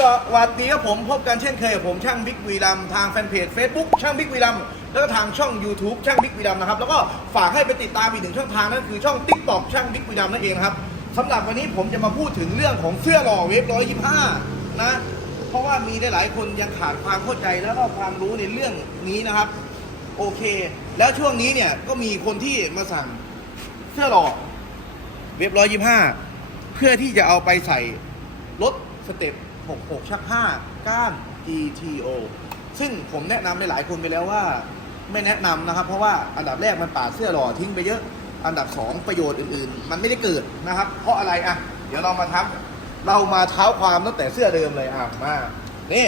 สวัสดีครับผมพบกันเช่นเคยกับผมช่างบิ๊กวีรัมทางแฟนเพจ Facebook ช่างบิ๊กวีรัมแล้วก็ทางช่อง YouTube ช่างบิ๊กวีรัมนะครับแล้วก็ฝากให้ไปติดตามอีกหนึ่งช่องทางนั่นคือช่อง t ิ k t o k ช่างบิ๊กวีรัมนั่นเองนะครับสำหรับวันนี้ผมจะมาพูดถึงเรื่องของเสื้อหล่อเวฟร้อยยี่ห้านะเพราะว่ามีหลายๆคนยังขาดความเข้าใจแล้วก็ความรู้ในเรื่องนี้นะครับ โอเค แล้วช่วงนี้เนี่ยก็มีคนที่มาสั่งเสื้อหล่อเวฟร้อยยี่ห้าเพื่อที่จะเอาไปใส่รถสเต็ป 66 ชัก 5 ก้าน GTO ซึ่งผมแนะนำไปหลายคนไปแล้วว่า ไม่แนะนำนะครับ เพราะว่าอันดับแรกมันปาดเสื้อหล่อทิ้งไปเยอะ อันดับ 2 ประโยชน์อื่นๆ มันไม่ได้เกิดนะครับ เพราะอะไรอะ เดี๋ยวเรามาทับเรามาเท้าความตั้งแต่เสื้อเดิมเลยอะมานี่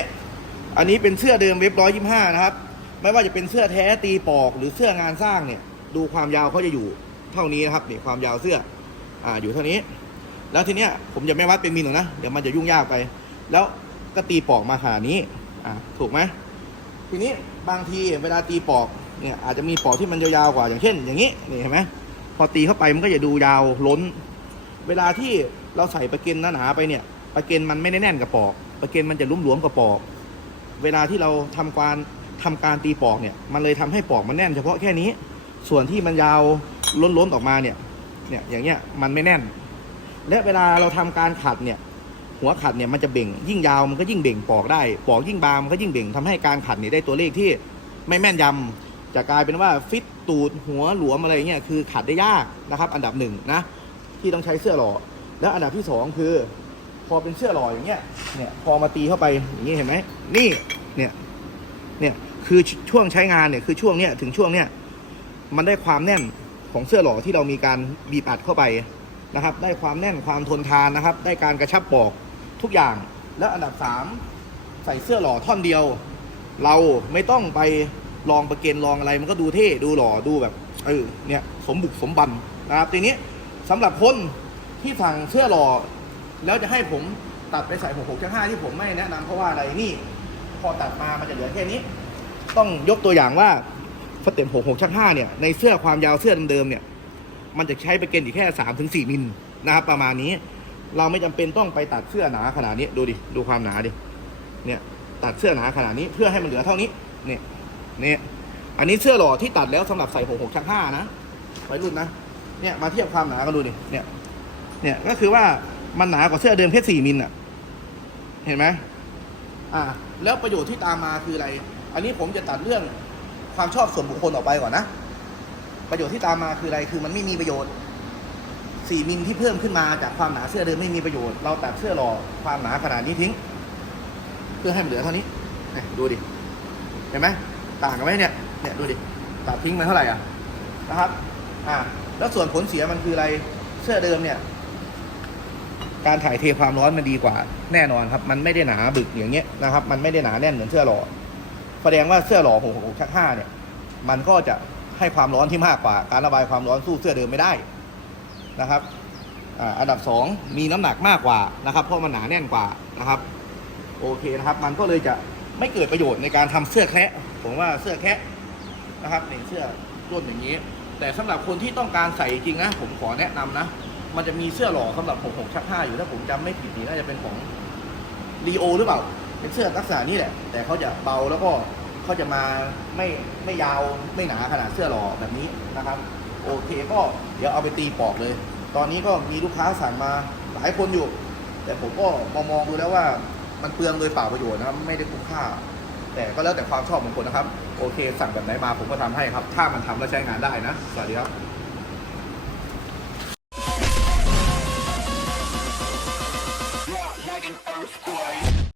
อันนี้เป็นเสื้อเดิมเว็บร้อยยี่ห้านะครับ ไม่ว่าจะเป็นเสื้อแท้ตีปอกหรือเสื้องานสร้างเนี่ย ดูความยาวเขาจะอยู่เท่านี้นะครับนี่ความยาวเสื้ออ่าอยู่เท่านี้ แล้วทีเนี้ยผมจะไม่วัดเป็นมิลหรอกนะ เดี๋ยวมันจะยุ่งยากไป แล้วก็ตีปอกมาขนาดนี้อ่าถูกไหมทีนี้บางทีเวลาตีปอกเนี่ยอาจจะมีปอกที่มันยาวๆกว่าอย่างเช่น อย่างนี้นี่เห็นไหมพอตีเข้าไปมันก็จะดูยาวล้น เวลาที่เราใส่ประเก็นหนาๆไปเนี่ยประเก็นมันไม่ได้แน่นกับปอก ประเก็นมันจะลุ่มหลวมกับปอก เวลาที่เราทำการทำการตีปอกเนี่ยมันเลยทำให้ปอกมันแน่น เฉพาะแค่นี้ส่วนที่มันยาวล้นๆออกมาเนี่ยเนี่ยอย่างเงี้ยมันไม่แน่น และเวลาเราทำการขัดเนี่ย หัวขัดเนี่ยมันจะเบ่งยิ่งยาวมันก็ยิ่งเบ่งปอกได้ปอกยิ่งบางมันก็ยิ่งเบ่งทำให้การขัดเนี่ยได้ตัวเลขที่ไม่แม่นยำจะกลายเป็นว่าฟิตตูดหัวหลวมอะไรเงี้ยคือขัดได้ยากนะครับ อันดับหนึ่งนะที่ต้องใช้เสื้อหล่อแล้วอันดับที่สองคือ พอเป็นเสื้อหล่ออย่างเงี้ยเนี่ยพอมาตีเข้าไปอย่างนี้เห็นไหมนี่เนี่ยเนี่ยคือช่วงใช้งานเนี่ยคือช่วงเนี้ยถึงช่วงเนี้ยมันได้ความแน่นของเสื้อหล่อที่เรามีการบีบอัดเข้าไปนะครับ ได้ความแน่นความทนทานนะครับ ได้การกระชับปอก ทุกอย่าง แล้วอันดับสามใส่เสื้อหล่อท่อนเดียว เราไม่ต้องไปลองประเกณฑ์ลองอะไรมันก็ดูเท่ดูหล่อดูแบบเออเนี่ยสมบุกสมบันนะครับทีนี้สำหรับคนที่สั่งเสื้อหล่อ แล้วจะให้ผมตัดไปใส่หกหกชักห้าที่ผมไม่แนะนำเพราะว่าอะไรนี่ พอตัดมามันจะเหลือแค่นี้ ต้องยกตัวอย่างว่าสเต็ปหกหกชักห้าเนี่ยในเสื้อความยาวเสื้อเดิมๆเนี่ย มันจะใช้ไปเกณฑ์อยู่แค่สามถึงสี่มิลนะครับประมาณนี้ เราไม่จำเป็นต้องไปตัดเสื้อหนาขนาดนี้ดูดิดูความหนาดิเนี่ยตัดเสื้อหนาขนาดนี้เพื่อให้มันเหลือเท่านี้เนี่ยเนี่ยอันนี้เสื้อหล่อที่ตัดแล้วสำหรับใส่หกหกชักห้านะไวรุ่นนะเนี่ยมาเทียบความหนากันดูดิเนี่ยเนี่ยก็คือว่ามันหนากว่าเสื้อเดิมแค่สี่มิลอะ เห็นไหมอ่า แล้วประโยชน์ที่ตามมาคืออะไร อันนี้ผมจะตัดเรื่องความชอบส่วนบุคคลออกไปก่อนนะ ประโยชน์ที่ตามมาคืออะไร คือมันไม่มีประโยชน์ 4 มิลที่เพิ่มขึ้นมาจากความหนาเสื้อเดิมไม่มีประโยชน์ เราตัดเสื้อหล่อความหนาขนาดนี้ทิ้ง เพื่อให้มันเหลือเท่านี้นี่ดูดิ เห็นไหมต่างกันไหมเนี่ย เนี่ยดูดิ ตัดทิ้งมันเท่าไหร่อะ นะครับ อ่า แล้วส่วนผลเสียมันคืออะไร เสื้อเดิมเนี่ย การถ่ายเทความร้อนมันดีกว่า แน่นอนครับ มันไม่ได้หนาบึกอย่างเงี้ยนะครับ มันไม่ได้หนาแน่นเหมือนเสื้อหล่อ แสดงว่าเสื้อหล่อหกหกชักห้าเนี่ย มันก็จะให้ความร้อนที่มากกว่า การระบายความร้อนสู้เสื้อเดิมไม่ได้ นะครับอ่าอันดับสองมีน้ำหนักมากกว่านะครับ เพราะมันหนาแน่นกว่านะครับ โอเคนะครับ มันก็เลยจะไม่เกิดประโยชน์ในการทำเสื้อแคะผมว่าเสื้อแคะนะครับในเสื้อรุ่นอย่างนี้ แต่สำหรับคนที่ต้องการใส่จริงนะ ผมขอแนะนำนะ มันจะมีเสื้อหล่อสำหรับ6 6ชัก5อยู่ถ้าผมจำไม่ผิดนี่น่าจะเป็นของรีโอหรือเปล่า เป็นเสื้อลักษณะนี้แหละ แต่เขาจะเบาแล้วก็เขาจะมาไม่ไม่ยาวไม่หนาขนาดเสื้อหล่อแบบนี้นะครับ โอเคก็เดี๋ยวเอาไปตีปอกเลย ตอนนี้ก็มีลูกค้าสั่งมาหลายคนอยู่ แต่ผมก็มองมองดูแล้วว่ามันเปลืองโดยเปล่าประโยชน์นะครับ ไม่ได้คุ้มค่า แต่ก็แล้วแต่ความชอบของคนนะครับ โอเค สั่งแบบไหนมาผมก็ทำให้ครับ ถ้ามันทำแล้วใช้งานได้นะ สวัสดีครับ